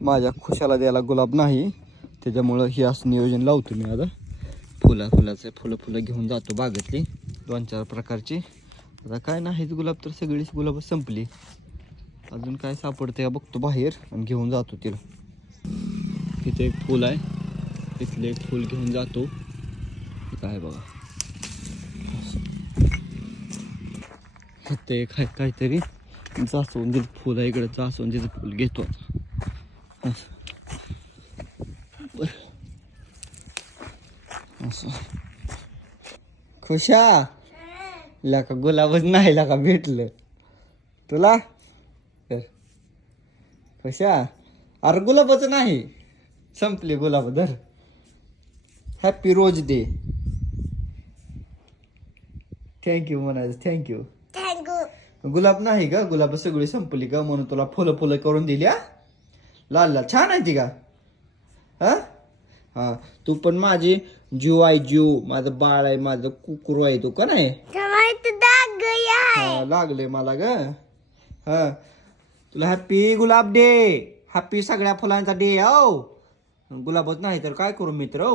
माझ्या खुशाला द्यायला गुलाब नाही, त्याच्यामुळं हे असं नियोजन लावतो मी आता. फुलं घेऊन जातो बागेतली 2-4 प्रकारची. आता काय नाहीच गुलाब तर सगळीच गुलाब संपली. अजून काय सापडते का बघतो बाहेर आणि घेऊन जातो तिला. तिथे एक फूल आहे, तिथले एक फूल घेऊन जातो. काय बघा ते काहीतरी जास्वंदीचं फूल आहे, इकडे जास्वंदीचं फूल घेतो. असं खुशा लका गुलाबच नाही लका भेटलं तुला तर. खुशा अरे गुलाबच नाही, संपले गुलाब. धर, हॅपी रोज डे. थँक्यू म्हणायचं, थँक्यू. गुलाब नाही का, गुलाब सगळी संपली का म्हणून तुला फुलं करून दिली. लाल लाल छान आहे ती का? हा तू पण माझी जीव आहे, जीव. माझं बाळ आहे, माझं कुकुरू आहे तू का नाही? लागले मला ग. हा तुला हॅपी गुलाब डे, हॅपी सगळ्या फुलांचा डे. गुलाबच नाही तर काय करू मित्र.